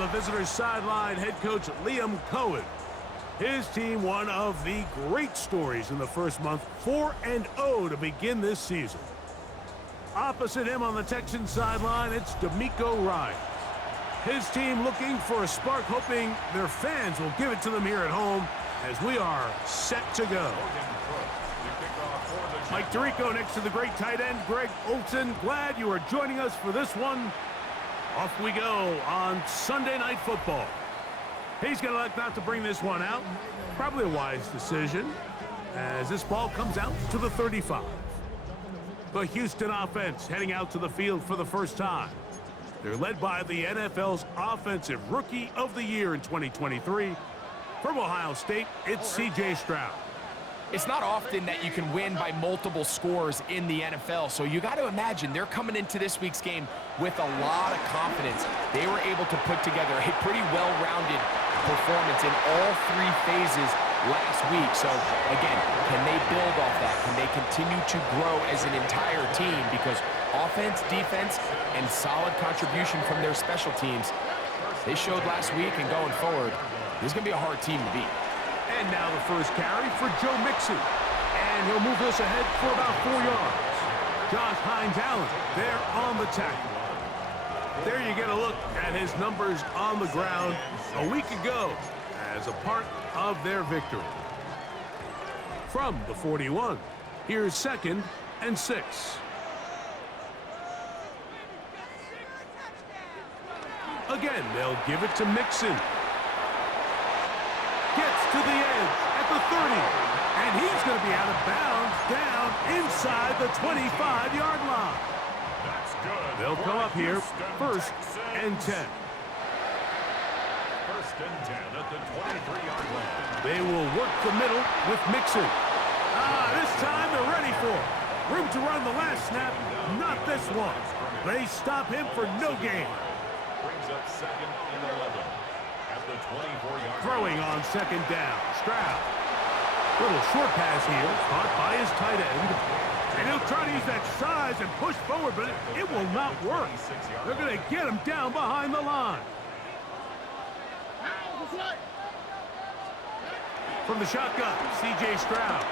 the visitors' sideline, head coach Liam Cohen. His team, one of the great stories in the first month, 4-0 to begin this season. Opposite him on the Texans sideline, it's D'Amico Ryans. His team looking for a spark, hoping their fans will give it to them here at home as we are set to go. Mike Tirico next to the great tight end, Greg Olson. Glad you are joining us for this one. Off we go on Sunday Night Football. He's going to elect not to bring this one out. Probably a wise decision as this ball comes out to the 35. The Houston offense heading out to the field for the first time. They're led by the NFL's Offensive Rookie of the Year in 2023. From Ohio State, it's C.J. Stroud. It's not often that you can win by multiple scores in the NFL, so you got to imagine they're coming into this week's game with a lot of confidence. They were able to put together a pretty well-rounded performance in all three phases last week. So, again, can they build off that? Can they continue to grow as an entire team? Because offense, defense, and solid contribution from their special teams, they showed last week, and going forward, this is going to be a hard team to beat. And now the first carry for Joe Mixon. And he'll move this ahead for about 4 yards. Josh Hines-Allen there on the tackle. There you get a look at his numbers on the ground a week ago as a part of their victory. From the 41, here's 2nd and 6. Again, they'll give it to Mixon. Gets to the edge at the 30, and he's going to be out of bounds down inside the 25-yard line. That's good. They'll come up here, 1st and 10. 1st and 10 at the 23-yard line. They will work the middle with Mixon. This time they're ready for it. Room to run the last snap, not this one. They stop him for no gain. Brings up 2nd and 11 at the 24-yard line. Throwing on 2nd down, Stroud. Little short pass here, caught by his tight end. And he'll try to use that size and push forward, but it will not work. They're going to get him down behind the line. From the shotgun, C.J. Stroud.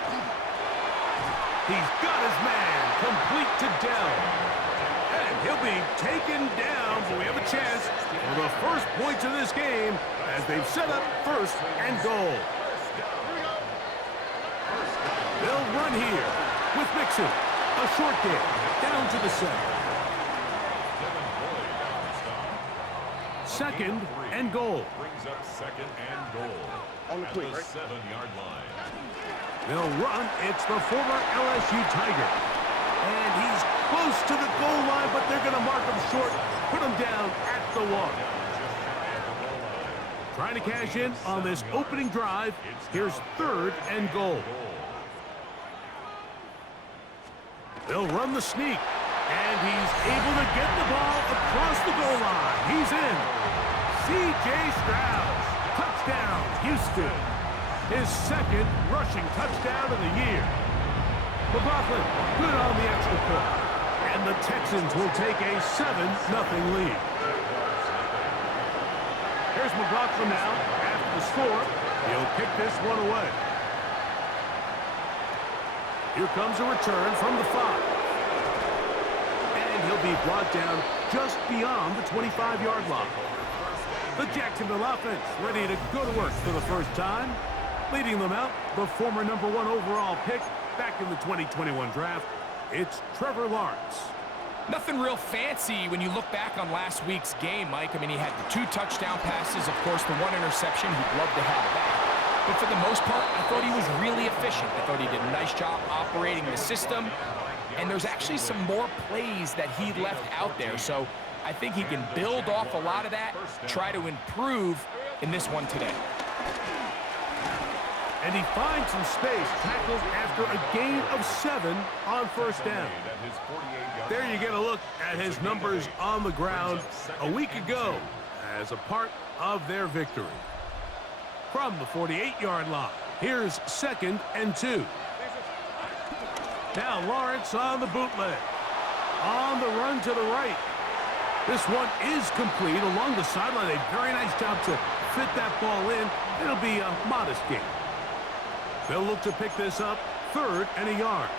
He's got his man, complete to Dell. And he'll be taken down, but we have a chance for the first points of this game as they've set up 1st and goal. They'll run here with Mixon. A short game, down to the 7. 2nd and goal. Brings up 2nd and goal on the at quick, the right? 7-yard line. They'll run. It's the former LSU Tiger. And he's close to the goal line, but they're going to mark him short, put him down at the 1. Trying to cash in on this opening drive. Here's 3rd and goal. They'll run the sneak, and he's able to get the ball across the goal line. He's in. C.J. Stroud, touchdown, Houston. His 2nd rushing touchdown of the year. McLaughlin, good on the extra point. And the Texans will take a 7-0 lead. Here's McLaughlin now. After the score, he'll kick this one away. Here comes a return from the 5. And he'll be brought down just beyond the 25-yard line. The Jacksonville offense ready to go to work for the first time. Leading them out, the former #1 overall pick back in the 2021 draft, it's Trevor Lawrence. Nothing real fancy when you look back on last week's game, Mike. I mean, he had the 2 touchdown passes, of course, the 1 interception. He'd love to have that. But for the most part, I thought he was really efficient. I thought he did a nice job operating the system. And there's actually some more plays that he left out there. So I think he can build off a lot of that, try to improve in this one today. And he finds some space, tackled after a gain of 7 on 1st down. There you get a look at his numbers on the ground a week ago as a part of their victory. From the 48-yard line, here's 2nd and 2. Now Lawrence on the bootleg. On the run to the right. This one is complete along the sideline. A very nice job to fit that ball in. It'll be a modest gain. They'll look to pick this up, 3rd and a yard.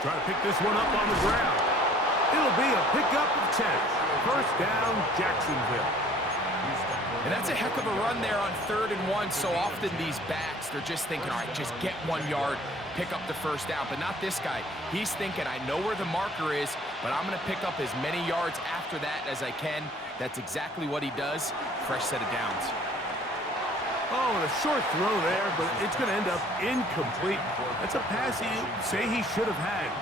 Try to pick this one up on the ground. It'll be a pickup of 10. First down, Jacksonville. And that's a heck of a run there on 3rd and 1. So often these backs, they're just thinking, all right, just get 1 yard, pick up the first down. But not this guy. He's thinking, I know where the marker is, but I'm going to pick up as many yards after that as I can. That's exactly what he does. Fresh set of downs. Oh, and a short throw there, but it's going to end up incomplete. That's a pass you say he should have had.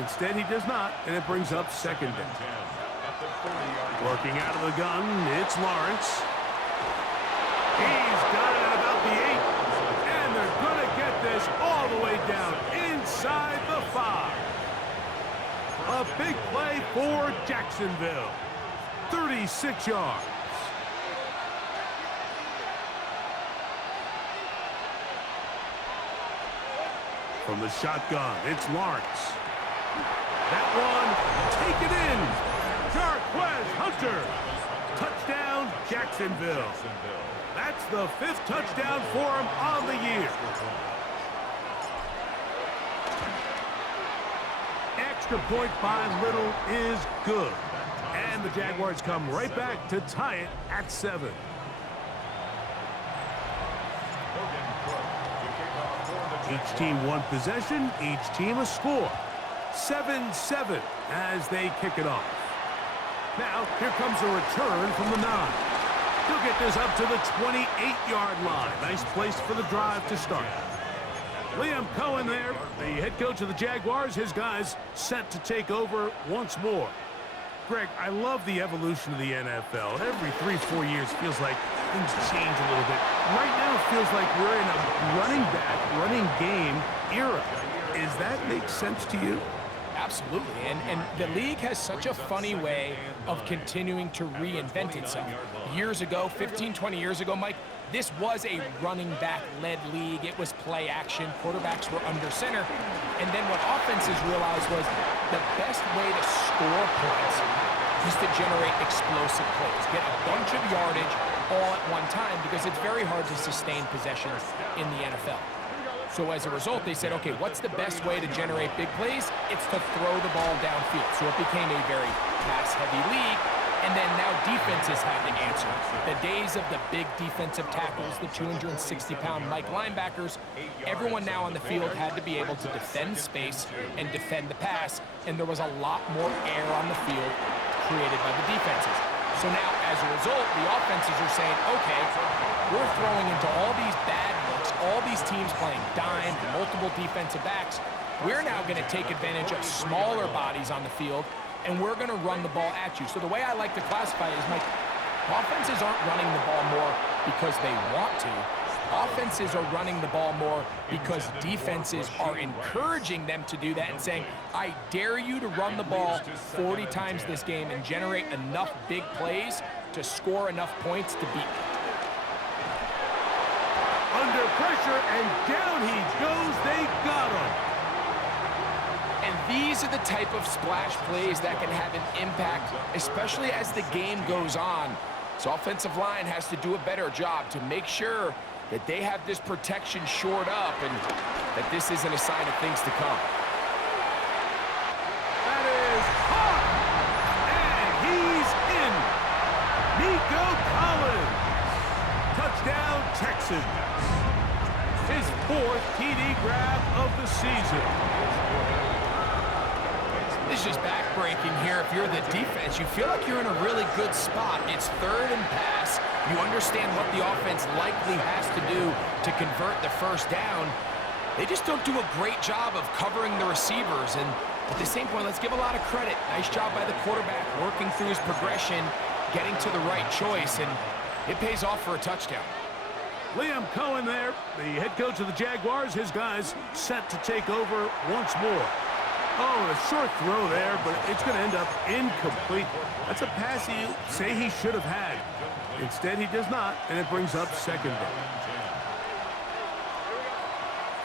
Instead, he does not, and it brings up 2nd down. Working out of the gun, it's Lawrence. He's got it at about the 8, and they're going to get this all the way down inside the 5. A big play for Jacksonville. 36 yards. From the shotgun, it's Lawrence. That one, take it in. Jarquez Hunter. Touchdown, Jacksonville. That's the 5th touchdown for him on the year. Extra point by Little is good. And the Jaguars come right back to tie it at 7. Each team one possession, each team a score. 7-7 as they kick it off. Now, here comes a return from the 9. He'll get this up to the 28-yard line. Nice place for the drive to start. Liam Cohen there, the head coach of the Jaguars. His guys set to take over once more. Greg, I love the evolution of the NFL. Every 3-4 years feels like things change a little bit. Right now it feels like we're in a running back, running game era. Does that make sense to you? Absolutely, and the league has such a funny way of continuing to reinvent itself. Years ago, 15, 20 years ago, Mike, this was a running back-led league. It was play action. Quarterbacks were under center. And then what offenses realized was the best way to score points is to generate explosive plays, get a bunch of yardage all at one time, because it's very hard to sustain possessions in the NFL. So as a result, they said, okay, what's the best way to generate big plays? It's to throw the ball downfield. So it became a very pass-heavy league, and then now defenses had to answer. The days of the big defensive tackles, the 260-pound Mike linebackers, everyone now on the field had to be able to defend space and defend the pass, and there was a lot more air on the field created by the defenses. So now, as a result, the offenses are saying, okay, we're throwing into all these bad looks, all these teams playing dime, multiple defensive backs. We're now going to take advantage of smaller bodies on the field, and we're going to run the ball at you. So the way I like to classify it is, Mike, offenses aren't running the ball more because they want to. Offenses are running the ball more because defenses are encouraging them to do that and saying, I dare you to run the ball 40 times this game and generate enough big plays to score enough points to beat me. Under pressure, and down he goes. They got him. And these are the type of splash plays that can have an impact, especially as the game goes on. So offensive line has to do a better job to make sure that they have this protection shored up and that this isn't a sign of things to come. That is hot, and he's in. Nico Collins. Touchdown, Texans. His 4th TD grab of the season. This is back-breaking here. If you're the defense, you feel like you're in a really good spot. It's 3rd and pass. You understand what the offense likely has to do to convert the first down. They just don't do a great job of covering the receivers. And at the same point, let's give a lot of credit. Nice job by the quarterback working through his progression, getting to the right choice, and it pays off for a touchdown. Liam Cohen there, the head coach of the Jaguars. His guys set to take over once more. Oh, a short throw there, but it's going to end up incomplete. That's a pass you say he should have had. Instead, he does not, and it brings up 2nd down.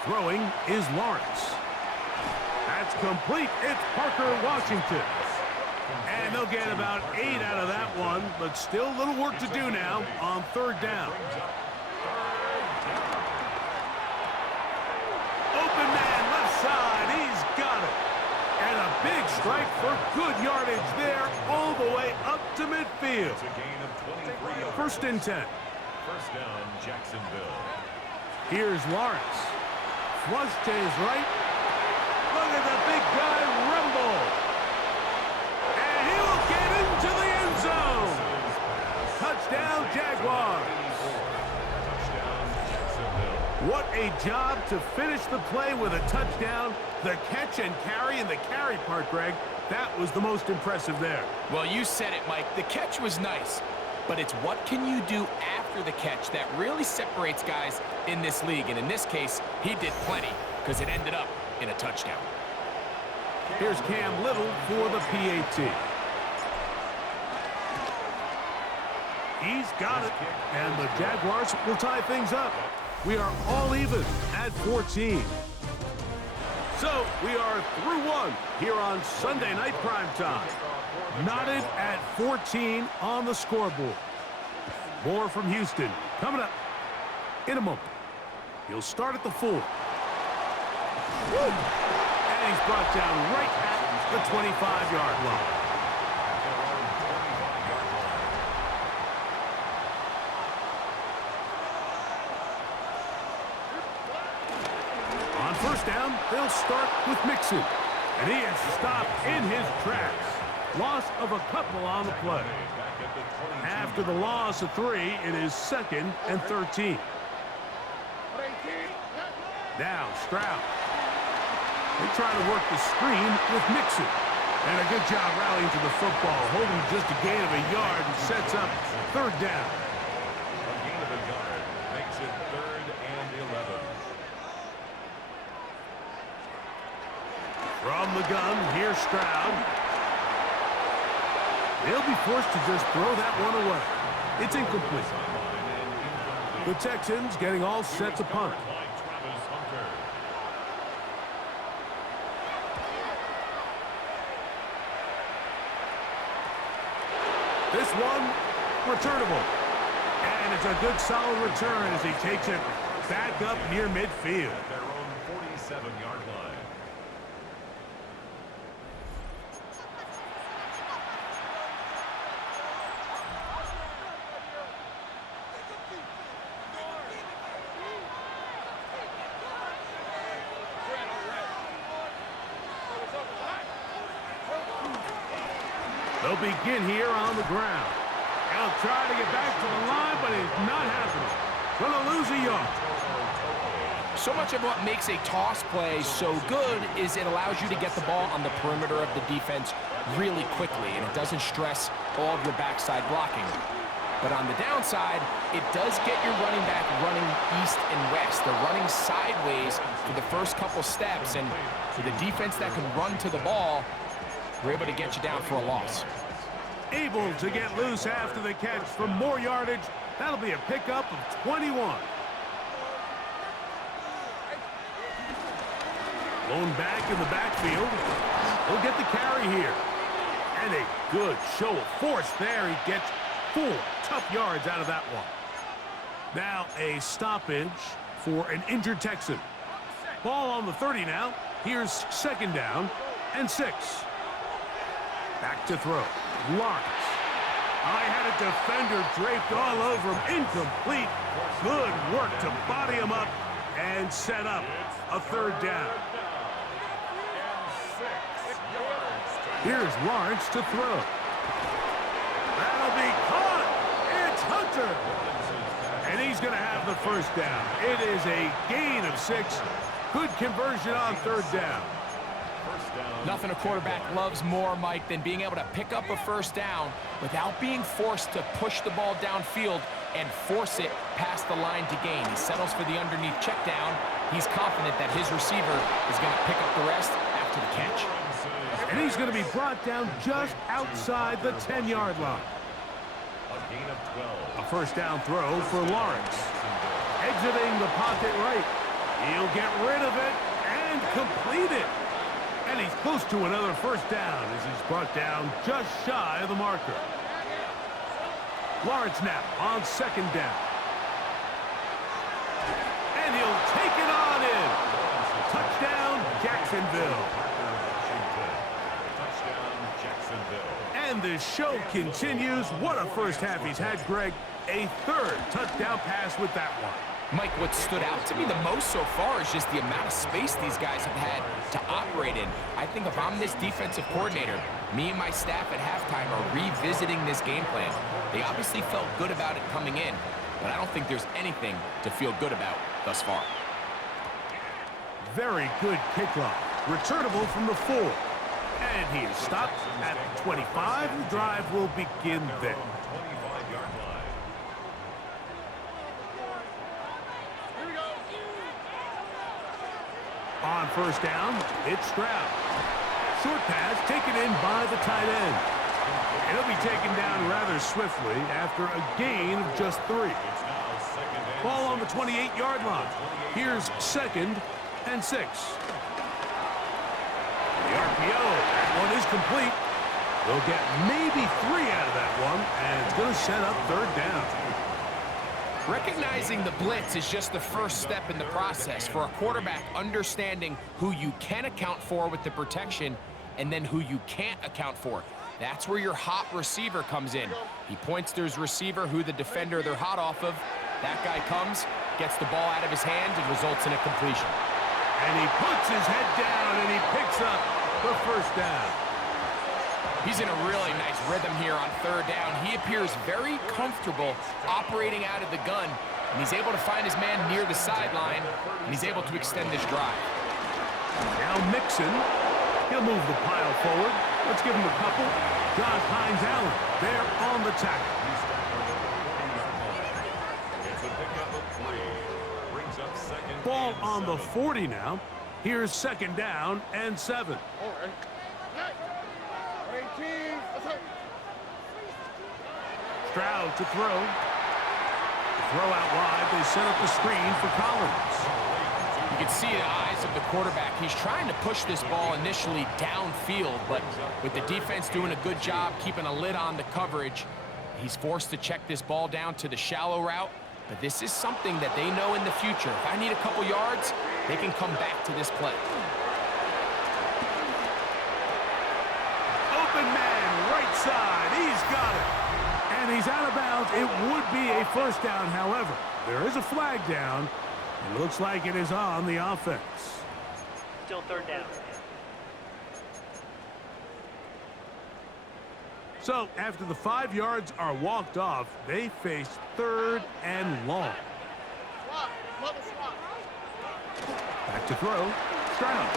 Throwing is Lawrence. That's It's complete. It's Parker Washington. And they'll get about 8 out of that one, but still a little work to do now on third down. Open man, left side. He's got it. And a big strike for good yardage there all the way up to midfield. It's a gain of 23 yards. First and 10. First down, Jacksonville. Here's Lawrence. Flush to his right. Look at the big guy rumble. And he will get into the end zone. Touchdown, Jaguars. Touchdown, Jacksonville. What a job to finish the play with a touchdown. The catch and carry, and the carry part, Greg, that was the most impressive there. Well, you said it, Mike. The catch was nice, but it's what can you do after the catch that really separates guys in this league. And in this case, he did plenty because it ended up in a touchdown. Here's Cam Little for the PAT. He's got it, and the Jaguars will tie things up. We are all even at 14. So we are through one here on Sunday Night Primetime. Knotted at 14 on the scoreboard. More from Houston coming up in a moment. He'll start at the 4. And he's brought down right at the 25-yard line. On first down, they'll start with Mixon. And he is stopped in his tracks. Loss of a couple on the play. After the loss of 3, it is 2nd and 13. Now Stroud. They try to work the screen with Mixon. And a good job rallying to the football, holding just a gain of a yard and sets up third down. A gain of a yard makes it 3rd and 11. From the gun, here's Stroud. They'll be forced to just throw that one away. It's incomplete. The Texans getting all set to punt. This one, returnable. And it's a good solid return as he takes it back up near midfield. At their own 47-yard line. They'll begin here on the ground. They'll try to get back to the line, but it's not happening. Going to lose a yard. So much of what makes a toss play so good is it allows you to get the ball on the perimeter of the defense really quickly, and it doesn't stress all of your backside blocking. But on the downside, it does get your running back running east and west. They're running sideways for the first couple steps, and for the defense that can run to the ball, we're able to get you down for a loss. Able to get loose after the catch for more yardage. That'll be a pickup of 21. Going back in the backfield. He'll get the carry here. And a good show of force there. He gets 4 tough yards out of that one. Now a stoppage for an injured Texan. Ball on the 30 now. Here's 2nd down and 6. Back to throw. Lawrence. I had a defender draped all over him. Incomplete. Good work to body him up and set up a 3rd down. Here's Lawrence to throw. That'll be caught. It's Hunter. And he's going to have the 1st down. It is a gain of 6. Good conversion on 3rd down. Nothing a quarterback loves more, Mike, than being able to pick up a 1st down without being forced to push the ball downfield and force it past the line to gain. He settles for the underneath check down. He's confident that his receiver is going to pick up the rest after the catch. And he's going to be brought down just outside the 10-yard line. A gain of 12. A 1st down throw for Lawrence. Exiting the pocket right. He'll get rid of it and complete it. And he's close to another first down as he's brought down just shy of the marker. Lawrence now on second down. And he'll take it on in. Touchdown, Jacksonville. And the show continues. What a first half he's had, Greg. A third touchdown pass with that one. Mike, what stood out to me the most so far is just the amount of space these guys have had to operate in. I think if I'm this defensive coordinator, me and my staff at halftime are revisiting this game plan. They obviously felt good about it coming in, but I don't think there's anything to feel good about thus far. Very good kickoff. Returnable from the 4. And he is stopped at the 25. The drive will begin there. On first down, it's Stroud. Short pass taken in by the tight end. And he'll be taken down rather swiftly after a gain of just 3. Ball on the 28-yard line. Here's 2nd and 6. The RPO, that one is complete. They'll get maybe 3 out of that one, and it's going to set up 3rd down. Recognizing the blitz is just the first step in the process for a quarterback understanding who you can account for with the protection and then who you can't account for. That's where your hot receiver comes in. He points to his receiver, who the defender they're hot off of. That guy comes, gets the ball out of his hand, and results in a completion. And he puts his head down, and he picks up the first down. He's in a really nice rhythm here on 3rd down. He appears very comfortable operating out of the gun, and he's able to find his man near the sideline, and he's able to extend this drive. Now Mixon. He'll move the pile forward. Let's give him a couple. Josh Hines-Allen there on the tackle. Ball on the 40 now. Here's 2nd down and 7. Stroud to throw. Throw out wide. They set up the screen for Collins. You can see the eyes of the quarterback. He's trying to push this ball initially downfield, but with the defense doing a good job keeping a lid on the coverage, he's forced to check this ball down to the shallow route. But this is something that they know in the future. If I need a couple yards, they can come back to this play. Open man, right side. He's got it. And he's out of bounds. It would be a first down, however. There is a flag down. It looks like it is on the offense. Still 3rd down. So, after the 5 yards are walked off, they face 3rd and long. Back to throw. Stroud.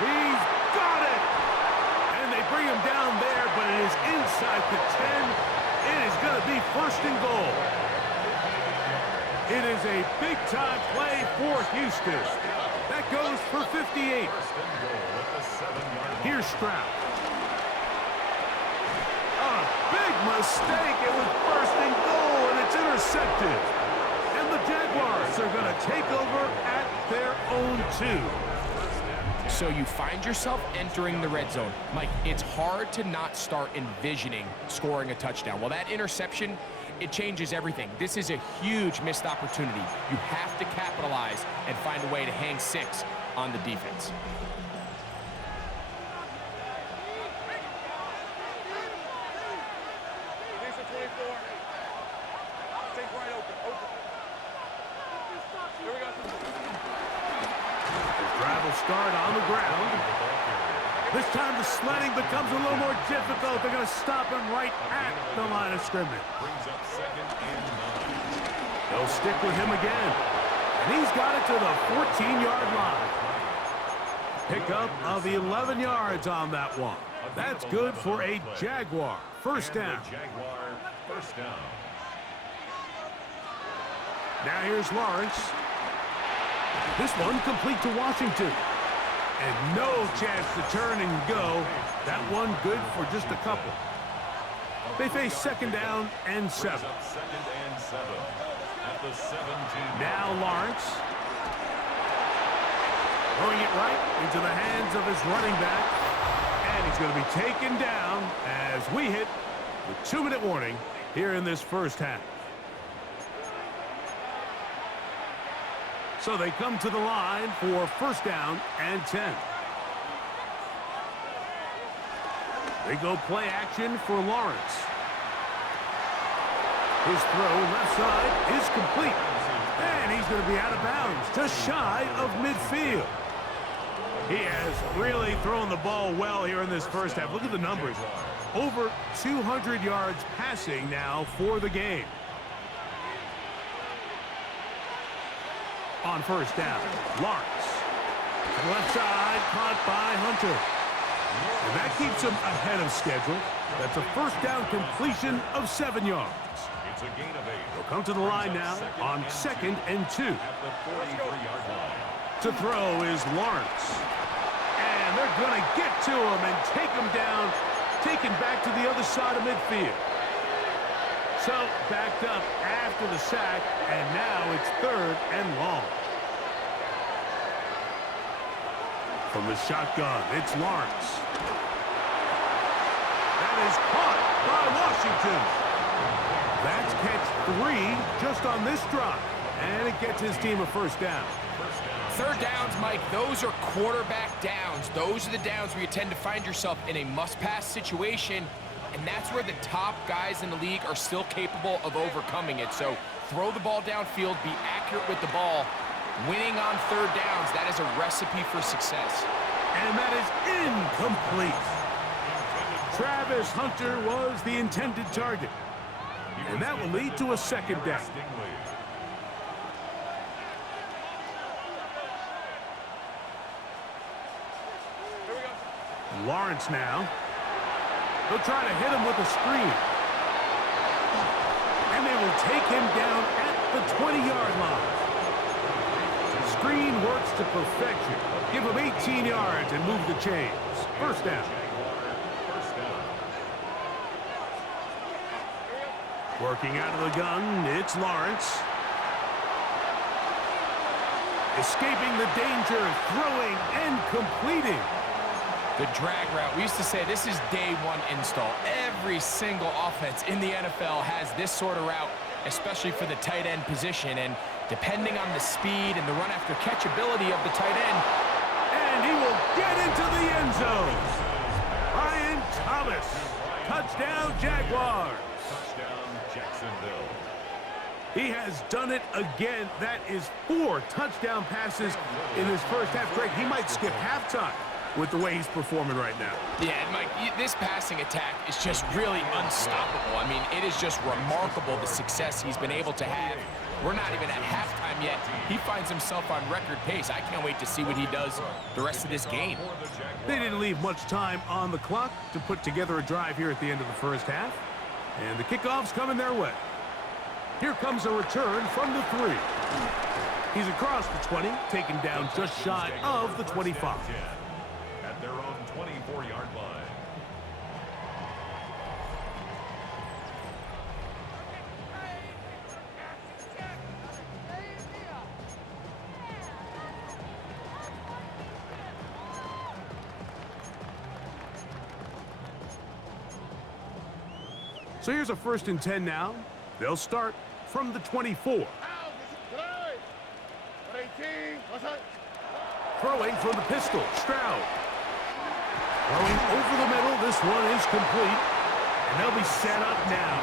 He's got it! And they bring him down there, but it is inside the 10. It is going to be 1st and goal. It is a big-time play for Houston. That goes for 58. Here's Stroud. A big mistake. It was 1st and goal, and it's intercepted. And the Jaguars are going to take over at their own 2. So you find yourself entering the red zone. Mike, it's hard to not start envisioning scoring a touchdown. Well, that interception, it changes everything. This is a huge missed opportunity. You have to capitalize and find a way to hang 6 on the defense. Start on the ground. This time the sledding becomes a little more difficult. They're going to stop him right at the line of scrimmage. They'll stick with him again. And he's got it to the 14-yard line. Pickup of 11 yards on that one. That's good for a Jaguar. First down. Now here's Lawrence. This one complete to Washington. And no chance to turn and go. That one good for just a couple. They face 2nd down and 7. Now Lawrence. Throwing it right into the hands of his running back. And he's going to be taken down as we hit the 2-minute warning here in this first half. So they come to the line for first down and 10. They go play action for Lawrence. His throw left side is complete. And he's going to be out of bounds, just shy of midfield. He has really thrown the ball well here in this first half. Look at the numbers. Over 200 yards passing now for the game. On first down, Lawrence. Left side, caught by Hunter. And that keeps him ahead of schedule. That's a first down completion of 7 yards. It's a gain of 8. They'll come to the line now on 2nd and 2. At the 43-yard line. To throw is Lawrence. And they're going to get to him and take him down, taken back to the other side of midfield. So backed up after the sack, and now it's 3rd and long. From the shotgun, it's Lawrence. That is caught by Washington. That's catch 3 just on this drive. And it gets his team a first down. Third downs, Mike, those are quarterback downs. Those are the downs where you tend to find yourself in a must-pass situation, and that's where the top guys in the league are still capable of overcoming it. So throw the ball downfield, be accurate with the ball. Winning on third downs, that is a recipe for success. And that is incomplete. Travis Hunter was the intended target. And that will lead to a second down. Lawrence now. They'll try to hit him with a screen. And they will take him down at the 20-yard line. Screen works to perfection. Give him 18 yards and move the chains. First down. Working out of the gun, it's Lawrence. Escaping the danger, throwing and completing. The drag route, we used to say this is day one install. Every single offense in the NFL has this sort of route, especially for the tight end position. And depending on the speed and the run after catch ability of the tight end. And he will get into the end zone. Brian Thomas. Touchdown, Jaguars. Touchdown, Jacksonville. He has done it again. That is 4 touchdown passes in his first half. Greg, he might skip halftime with the way he's performing right now. Yeah, and Mike, this passing attack is just really unstoppable. I mean, it is just remarkable the success he's been able to have. We're not even at halftime yet. He finds himself on record pace. I can't wait to see what he does the rest of this game. They didn't leave much time on the clock to put together a drive here at the end of the first half. And the kickoff's coming their way. Here comes a return from the 3. He's across the 20, taken down just shy of the 25. At their own 24-yard line. So here's a 1st and 10 now. They'll start from the 24. Throwing from the pistol, Stroud. Throwing over the middle, this one is complete. And they'll be set up now.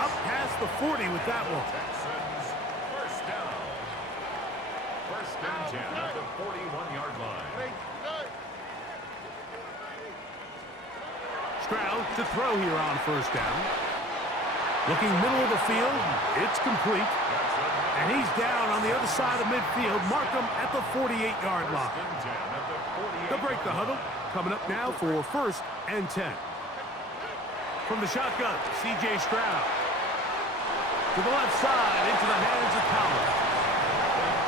Up past the 40 with that one. Texans, first down. 1st and 10 at the 41-yard line. Stroud to throw here on first down. Looking middle of the field, it's complete. And he's down on the other side of midfield. Mark him at the 48-yard line. They'll break the huddle. Coming up now for 1st and 10. From the shotgun, C.J. Stroud. To the left side, into the hands of Collins.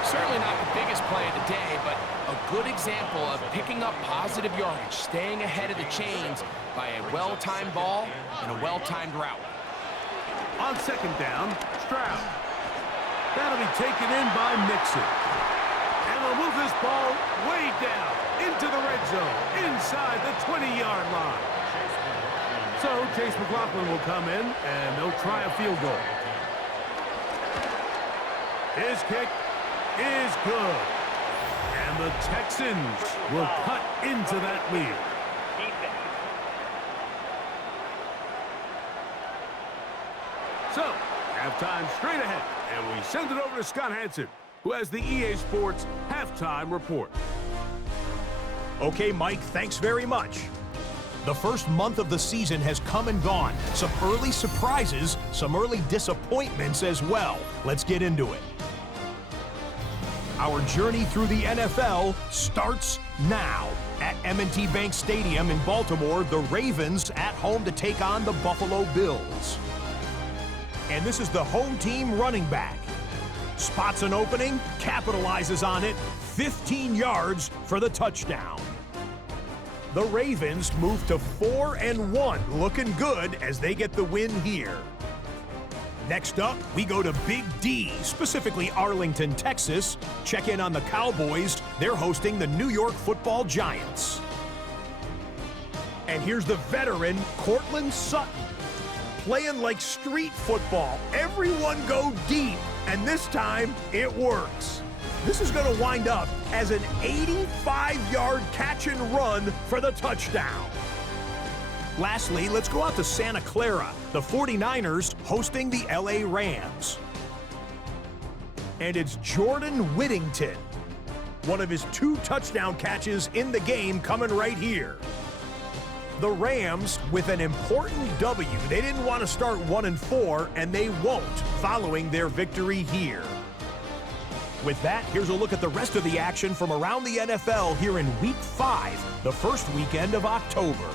Certainly not the biggest play of the day, but a good example of picking up positive yardage, staying ahead of the chains by a well-timed ball and a well-timed route. On 2nd down, Stroud. That'll be taken in by Mixon. And They'll move this ball way down into the red zone, inside the 20-yard line. So Chase McLaughlin will come in, and they'll try a field goal. His kick is good. And the Texans will cut into that lead. So, halftime straight ahead, and we send it over to Scott Hansen, who has the EA Sports Halftime Report. Okay, Mike, thanks very much. The first month of the season has come and gone. Some early surprises, some early disappointments as well. Let's get into it. Our journey through the NFL starts now. At M&T Bank Stadium in Baltimore, the Ravens at home to take on the Buffalo Bills. And this is the home team running back. Spots an opening, capitalizes on it, 15 yards for the touchdown. The Ravens move to 4-1, looking good as they get the win here. Next up, we go to Big D, specifically Arlington, Texas. Check in on the Cowboys. They're hosting the New York Football Giants. And here's the veteran, Cortland Sutton. Playing like street football. Everyone go deep, and this time it works. This is going to wind up as an 85-yard catch and run for the touchdown. Lastly, let's go out to Santa Clara, the 49ers hosting the LA Rams. And it's Jordan Whittington, one of his 2 touchdown catches in the game, coming right here. The Rams with an important W. They didn't want to start 1-4, and they won't following their victory here. With that, here's a look at the rest of the action from around the NFL here in Week 5, the first weekend of October.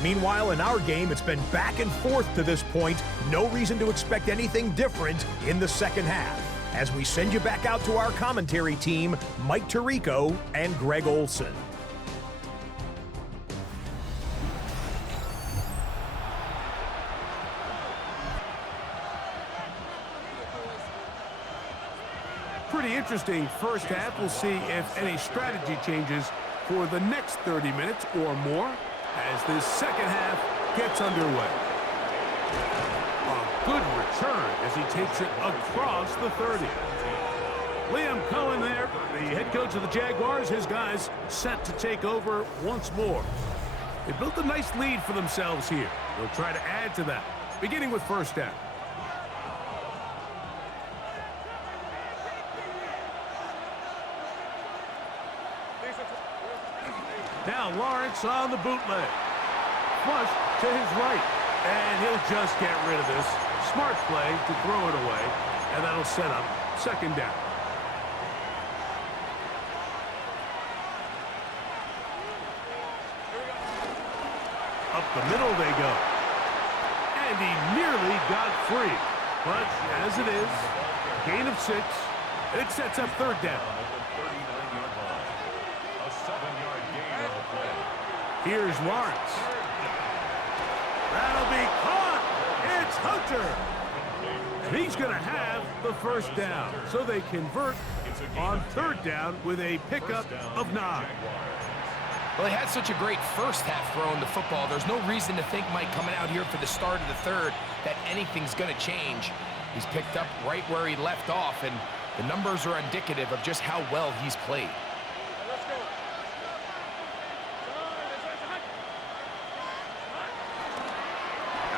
Meanwhile, in our game, it's been back and forth to this point. No reason to expect anything different in the second half. As we send you back out to our commentary team, Mike Tirico and Greg Olson. Pretty interesting first half. We'll see if any strategy changes for the next 30 minutes or more as this second half gets underway. A good return as he takes it across the 30. Liam Cohen there, the head coach of the Jaguars. His guys set to take over once more. They built a nice lead for themselves here. They'll try to add to that, beginning with first down. Now Lawrence on the bootleg. Flush to his right. And he'll just get rid of this. Smart play to throw it away. And that'll set up second down. Up the middle they go. And he nearly got free. But as it is, gain of 6. And it sets up third down. Here's Lawrence. That'll be caught. It's Hunter. And he's going to have the first down. So they convert on third down with a pickup of 9. Well, they had such a great first half throwing the football. There's no reason to think, Mike, coming out here for the start of the third, that anything's going to change. He's picked up right where he left off, and the numbers are indicative of just how well he's played.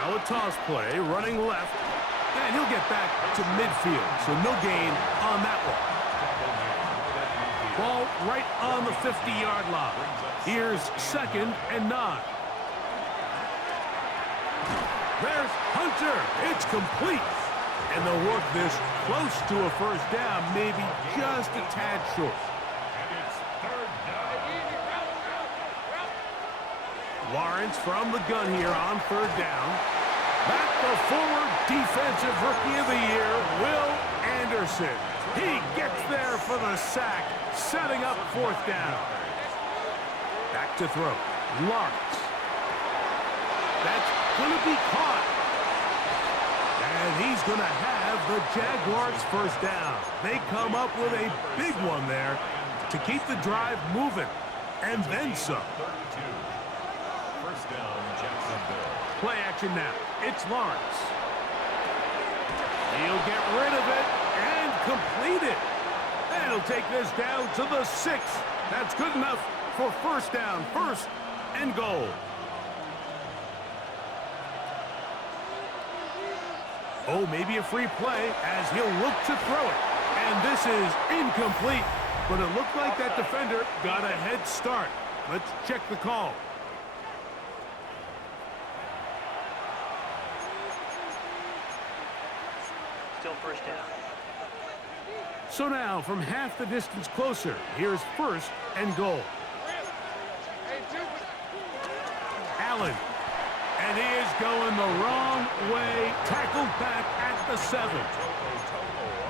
Now a toss play, running left, and he'll get back to midfield, so no gain on that one. Ball right on the 50-yard line. Here's second and 9. There's Hunter. It's complete. And they'll work this close to a first down, maybe just a tad short. Lawrence from the gun here on third down. Back the forward defensive rookie of the year, Will Anderson. He gets there for the sack, setting up fourth down. Back to throw. Lawrence. That's going to be caught. And he's going to have the Jaguars first down. They come up with a big one there to keep the drive moving, and then some. First down, Jacksonville. Play action now. It's Lawrence. He'll get rid of it and complete it. And he'll take this down to the 6. That's good enough for first down, first and goal. Oh, maybe a free play as he'll look to throw it. And this is incomplete. But it looked like that defender got a head start. Let's check the call. Still first down. So now, from half the distance closer, here's first and goal. Allen. And he is going the wrong way. Tackled back at the 7.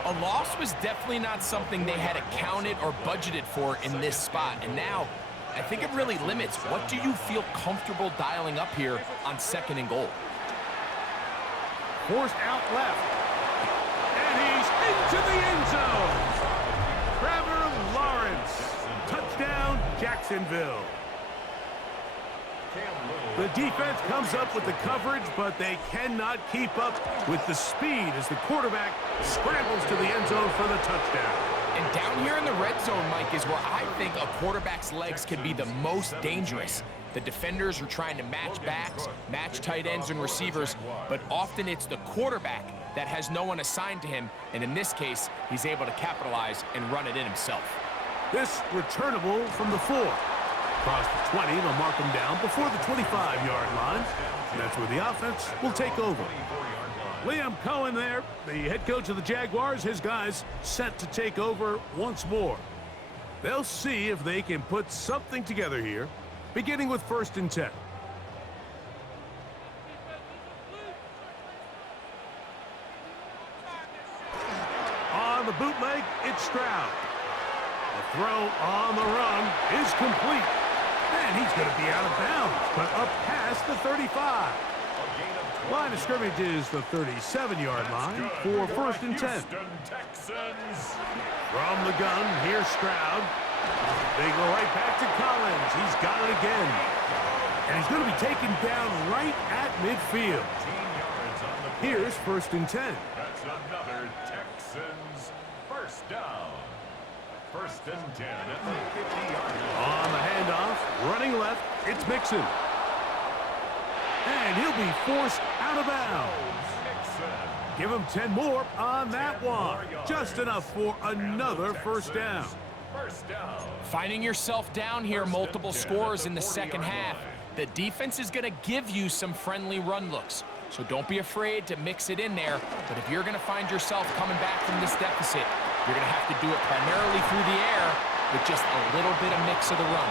A loss was definitely not something they had accounted or budgeted for in this spot. And now, I think it really limits. What do you feel comfortable dialing up here on second and goal? Forced out left. And he's into the end zone. Trevor Lawrence. Touchdown, Jacksonville. The defense comes up with the coverage, but they cannot keep up with the speed as the quarterback scrambles to the end zone for the touchdown. And down here in the red zone, Mike, is where I think a quarterback's legs can be the most dangerous. The defenders are trying to match backs, match tight ends and receivers, but often it's the quarterback that has no one assigned to him, and in this case, he's able to capitalize and run it in himself. This returnable from the 4. Across the 20, they'll mark him down before the 25-yard line. And that's where the offense will take over. Liam Cohen there, the head coach of the Jaguars, his guys set to take over once more. They'll see if they can put something together here, beginning with first and 10. On the bootleg, it's Stroud. The throw on the run is complete. And he's going to be out of bounds, but up past the 35. Line of scrimmage is the 37-yard line for first and 10. From the gun, here's Stroud. They go right back to Collins. He's got it again. And he's going to be taken down right at midfield. Here's first and 10. That's another Texans first down. First and 10 at the 50-yard line. On the handoff, running left, it's Mixon. And he'll be forced out of bounds. Give him 10 more on that one. Just enough for another first down. Finding yourself down here, multiple scores in the second half. The defense is going to give you some friendly run looks. So don't be afraid to mix it in there. But if you're going to find yourself coming back from this deficit, you're going to have to do it primarily through the air with just a little bit of mix of the run.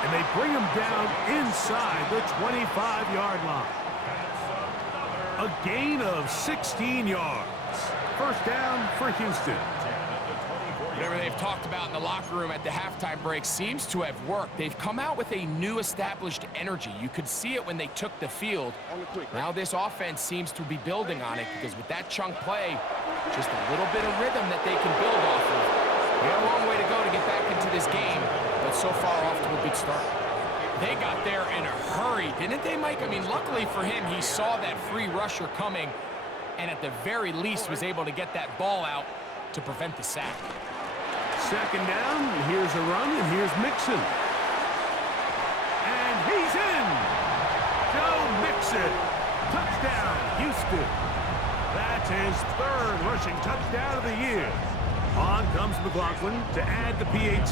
And they bring him down inside the 25-yard line. A gain of 16 yards. First down for Houston. Whatever they've talked about in the locker room at the halftime break seems to have worked. They've come out with a new established energy. You could see it when they took the field. Now this offense seems to be building on it because with that chunk play, just a little bit of rhythm that they can build off of. We got a long way to go to get back into this game, but so far off to a good start. They got there in a hurry, didn't they, Mike? I mean, luckily for him, he saw that free rusher coming and at the very least was able to get that ball out to prevent the sack. Second down, here's a run, and here's Mixon. And he's in! Joe Mixon. Touchdown, Houston. That's his third rushing touchdown of the year. On comes McLaughlin to add the PAT.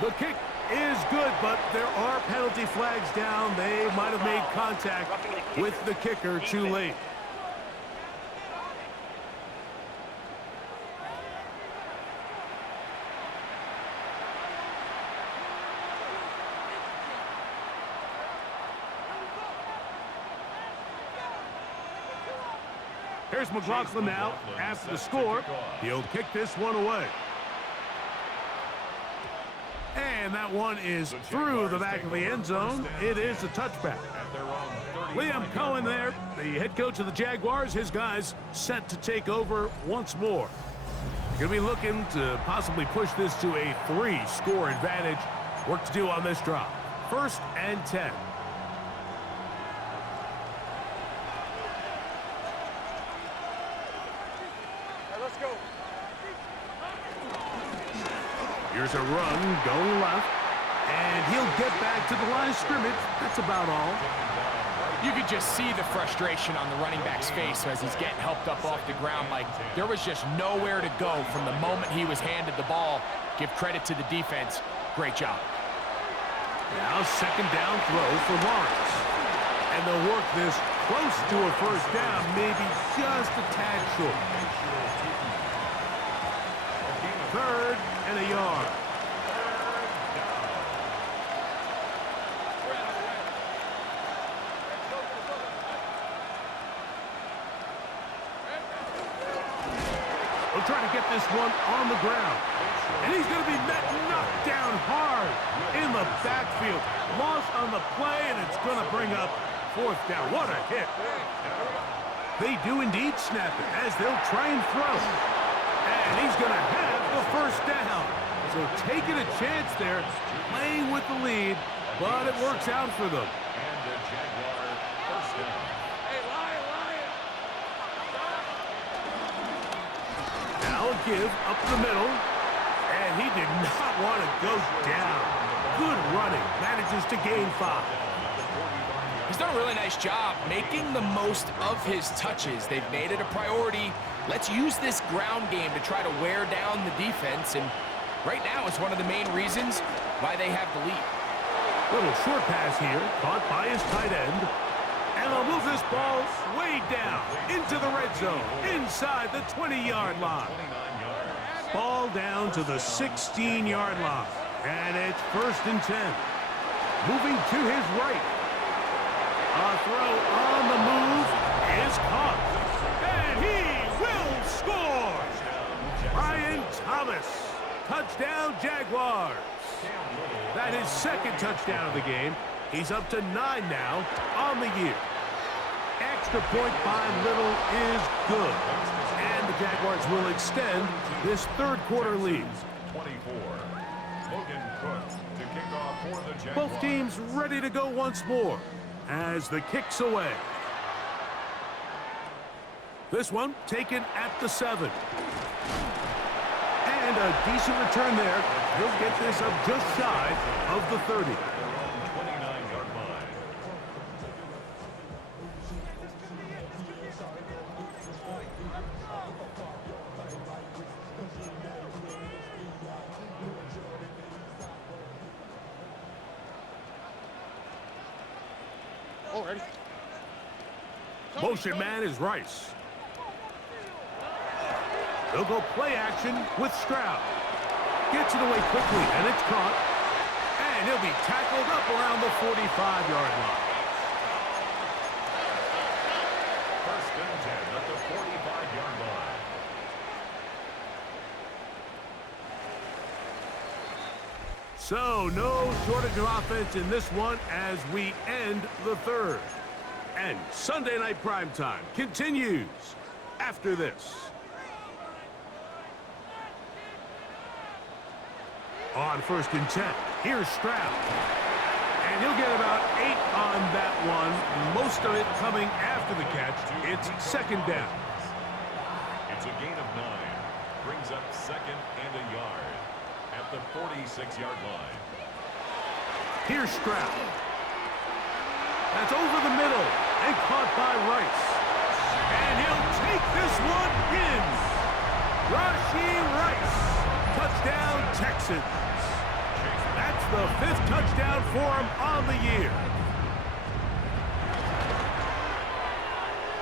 The kick is good, but there are penalty flags down. They might have made contact with the kicker too late. Here's McLaughlin now. After the score, he'll kick this one away. And that one is through the back of the end zone. It is a touchback. their own 30. Liam Cohen there, the head coach of the Jaguars. His guys set to take over once more. Going to be looking to possibly push this to a 3-score advantage. Work to do on this drive. 1st and 10. Let's go. Here's a run going left, and he'll get back to the line of scrimmage. That's about all. You could just see the frustration on the running back's face as he's getting helped up off the ground. Like, there was just nowhere to go from the moment he was handed the ball. Give credit to the defense. Great job. Now 2nd down throw for Lawrence. And they'll work this close to a 1st down, maybe just a tad short. 3rd and a yard. They'll try to get this one on the ground. And he's going to be knocked down hard in the backfield. Loss on the play, and it's going to bring up 4th down. What a hit. They do indeed snap it as they'll try and throw. And he's going to have the 1st down. So taking a chance there, playing with the lead, but it works out for them. And the Jaguar 1st down. Hey, Lion. Now a give up the middle. And he did not want to go down. Good running. Manages to gain 5. He's done a really nice job making the most of his touches. They've made it a priority. Let's use this ground game to try to wear down the defense. And right now it's one of the main reasons why they have the lead. Little short pass here, caught by his tight end. And they'll move this ball way down into the red zone, inside the 20-yard line. Ball down to the 16-yard line. And it's 1st and 10. Moving to his right. A throw on the move is caught. And he will score! Brian Thomas. Touchdown, Jaguars. That is 2nd touchdown of the game. He's up to 9 now on the year. Extra point by Little is good. And the Jaguars will extend this 3rd quarter lead. 24. Logan Cook to kick off for the Jaguars. Both teams ready to go once more as the kick's away. This one taken at the 7. And a decent return there. He'll get this up just shy of the 30. 29-yard line. Already. Motion man is Rice. They'll go play action with Stroud. Gets it away quickly, and it's caught. And he'll be tackled up around the 45-yard line. 1st and 10 at the 45-yard line. So no shortage of offense in this one as we end the 3rd. And Sunday Night Primetime continues after this. On 1st and 10, here's Stroud. And he'll get about 8 on that one, most of it coming after the catch. It's 2nd down. It's a gain of 9. Brings up 2nd and a yard at the 46-yard line. Here's Stroud. That's over the middle and caught by Rice. And he'll take this one in. Rashee Rice. Touchdown, Texans. That's the 5th touchdown for him on the year.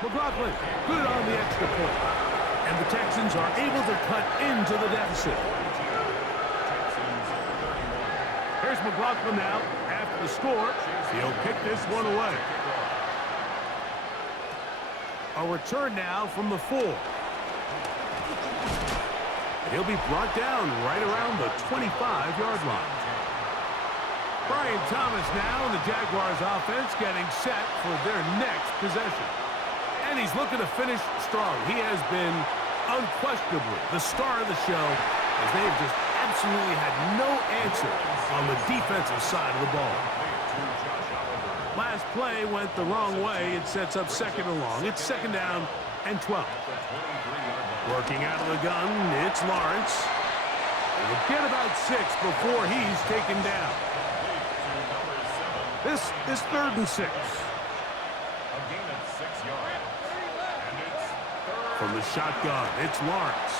McLaughlin, good on the extra point. And the Texans are able to cut into the deficit. Here's McLaughlin now. After the score, he'll kick this one away. A return now from the 4. And he'll be brought down right around the 25-yard line. Brian Thomas now, and the Jaguars offense getting set for their next possession. And he's looking to finish strong. He has been unquestionably the star of the show, as they have just absolutely had no answer on the defensive side of the ball. Last play went the wrong way. It sets up second and long. It's second down and 12. Working out of the gun, it's Lawrence. He'll get about 6 before he's taken down. This is 3rd and 6. A gain of 6 yards. And it's From the shotgun, it's Lawrence.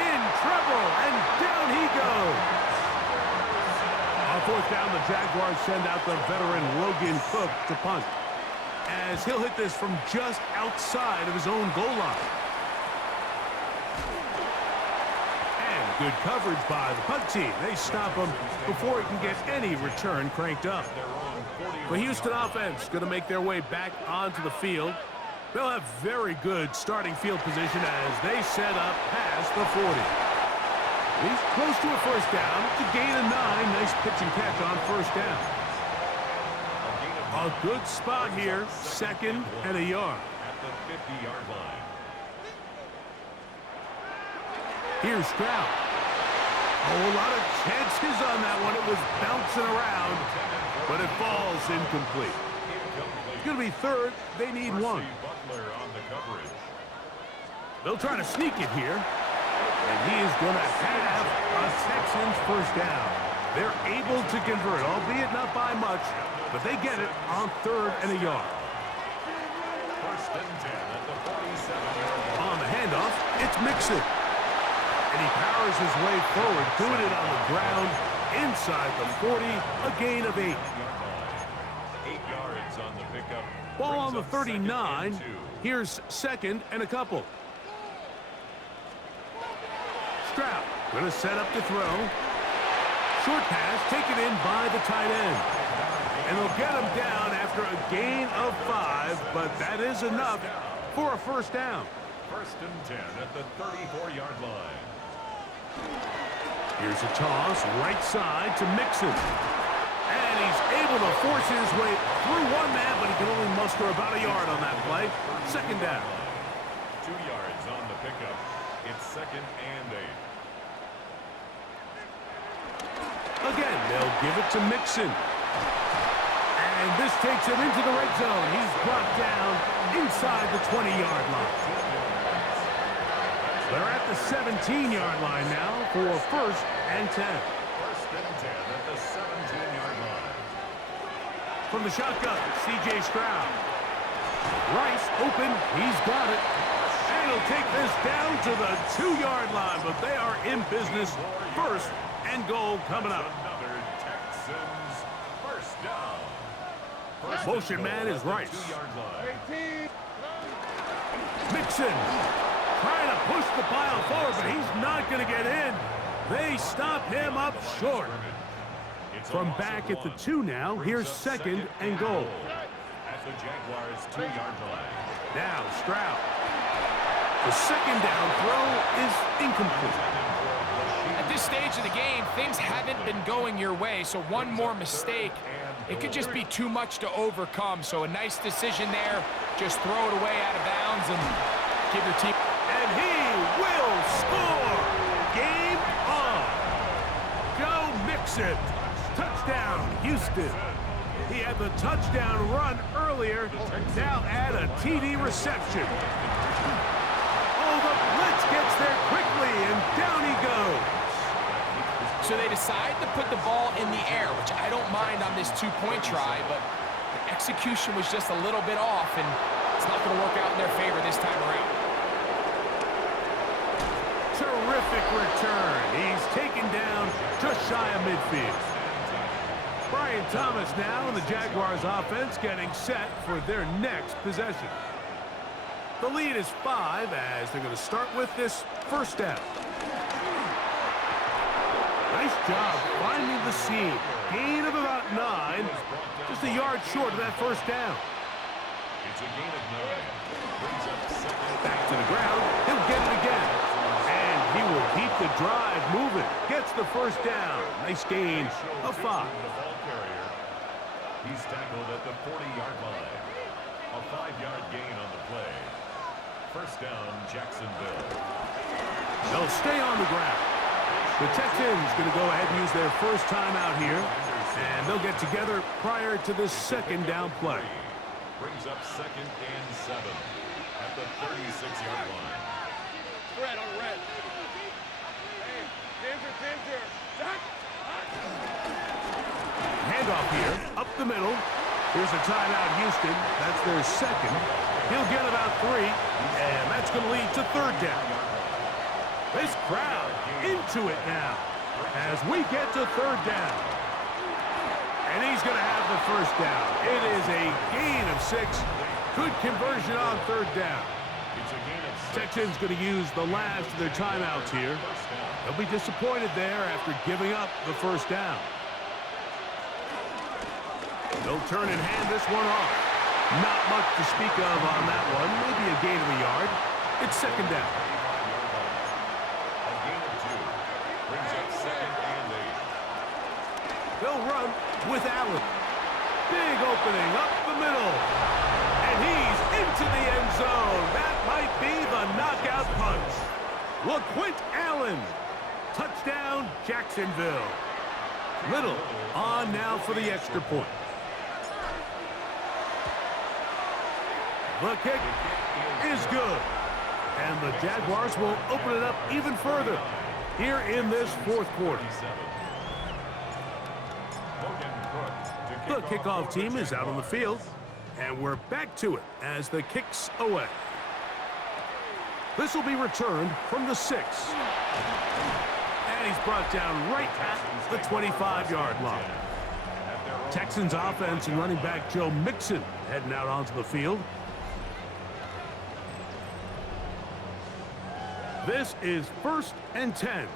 In trouble, and down he goes. On 4th down, the Jaguars send out the veteran Logan Cook to punt, as he'll hit this from just outside of his own goal line. And good coverage by the punt team. They stop him before he can get any return cranked up. The Houston offense going to make their way back onto the field. They'll have very good starting field position as they set up past the 40. He's close to a first down. It's a gain of 9. Nice pitch and catch on first down. A good spot here. 2nd and a yard. at the 50-yard line. Here's Stroud. Oh, a lot of chances on that one. It was bouncing around, but it falls incomplete. It's going to be 3rd. They need 1. Butler on the coverage. They'll try to sneak it here. And he is going to have a Texans first down. They're able to convert, albeit not by much, but they get it on 3rd and a yard. 1st and 10 at the 47-yard line. On the handoff, it's Mixon. And he powers his way forward, doing it on the ground inside the 40, a gain of 8. 8 yards on the pickup. Ball on the Brings up 2nd 39. and 2. Here's 2nd and a couple. Stroud going to set up to throw. Short pass taken in by the tight end. And they'll get him down after a gain of 5, but that is enough for a first down. 1st and 10 at the 34-yard line. Here's a toss, right side to Mixon. And he's able to force his way through one man, but he can only muster about a yard on that play. 2nd down. 2 yards on the pickup. It's 2nd and 8. Again, they'll give it to Mixon. And this takes him into the red zone. He's brought down inside the 20-yard line. They're at the 17-yard line now for 1st and 10. 1st and 10 at the 17-yard line. From the shotgun, C.J. Stroud. Rice open. He's got it. And he'll take this down to the 2-yard line, but they are in business. 1st and goal coming up. Another Texans first down. Motion man is Rice. 2-yard line. Mixon trying to push the pile forward, but he's not going to get in. They stop him up short. It's a From loss back of at the 1. 2 now, Brings here's up 2nd and goal. At the Jaguars' 2-yard line. Now Stroud. The 2nd down throw is incomplete. At this stage of the game, things haven't been going your way, so one more mistake, it could just be too much to overcome. So a nice decision there. Just throw it away out of bounds and give your team. And he will score. Game on. Joe Mixon. Touchdown, Houston. He had the touchdown run earlier. Now add a TD reception. Oh, the blitz gets there quickly, and down he goes. So they decide to put the ball in the air, which I don't mind on this 2-point try, but the execution was just a little bit off, and it's not going to work out in their favor this time around. Terrific return. He's taken down just shy of midfield. Brian Thomas now, and the Jaguars offense getting set for their next possession. The lead is 5 as they're going to start with this first down. Nice job finding the seam. Gain of about 9. Just a yard short of that first down. It's a gain of 9. Brings up 2nd. Back to the ground. He'll get it again. And he will keep the drive moving. Gets the first down. Nice gain of 5. The ball carrier. He's tackled at the 40-yard line. A 5-yard gain on the play. First down, Jacksonville. They'll stay on the ground. The Texans going to go ahead and use their first timeout here, and they'll get together prior to this second down play. Brings up 2nd and 7 at the 36-yard line. Red on red. Hey, Ginger. Duck. Handoff here, up the middle. Here's a timeout, Houston. That's their second. He'll get about 3, and that's going to lead to third down. This crowd into it now as we get to third down. And he's going to have the first down. It is a gain of 6. Good conversion on third down. It's a gain of 6. Texans going to use the last of their timeouts here. They'll be disappointed there after giving up the first down. They'll turn and hand this one off. Not much to speak of on that one. Maybe a gain of a yard. It's second down. A gain of 2. Brings up 2nd and 8. They'll run with Allen. Big opening up the middle. And he's into the end zone. That might be the knockout punch. LaQuint Allen. Touchdown, Jacksonville. Little on now for the extra point. The kick is good. And the Jaguars will open it up even further here in this fourth quarter. The kickoff team is out on the field, and we're back to it as the kick's away. This will be returned from the 6. And he's brought down right at the 25-yard line. Texans offense and running back Joe Mixon heading out onto the field. This is 1st and 10.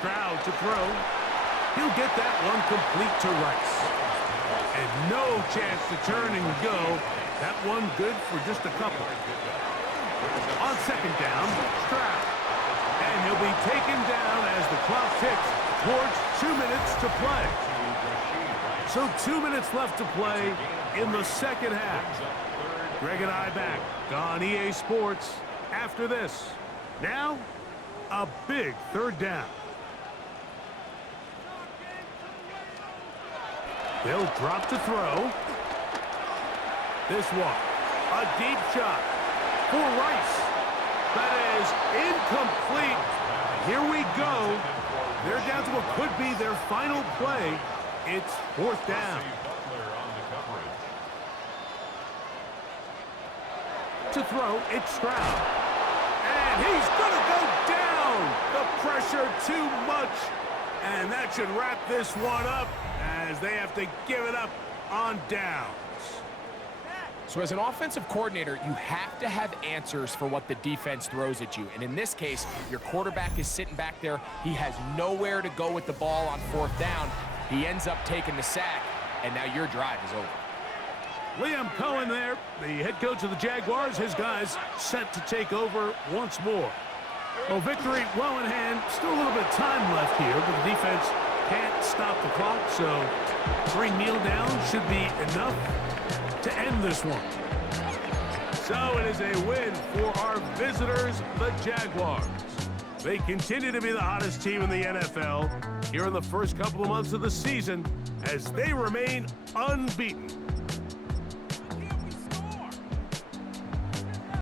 Stroud to throw. He'll get that one complete to Rice. And no chance to turn and go. That one good for just a couple. On second down, Stroud. And he'll be taken down as the clock ticks towards 2 minutes to play. So 2 minutes left to play in the second half. Greg and I back on EA Sports after this. Now, a big third down. They'll drop to throw. This one, a deep shot for Rice. That is incomplete. Here we go. They're down to what could be their final play. It's 4th down. To throw, it's Stroud. And he's going to go down. The pressure too much. And that should wrap this one up as they have to give it up on downs. So as an offensive coordinator, you have to have answers for what the defense throws at you. And in this case, your quarterback is sitting back there. He has nowhere to go with the ball on 4th down. He ends up taking the sack, and now your drive is over. Liam Cohen there, the head coach of the Jaguars. His guys set to take over once more. Well, victory well in hand. Still a little bit of time left here, but the defense can't stop the clock, so 3 kneel downs should be enough to end this one. So it is a win for our visitors, the Jaguars. They continue to be the hottest team in the NFL here in the first couple of months of the season as they remain unbeaten.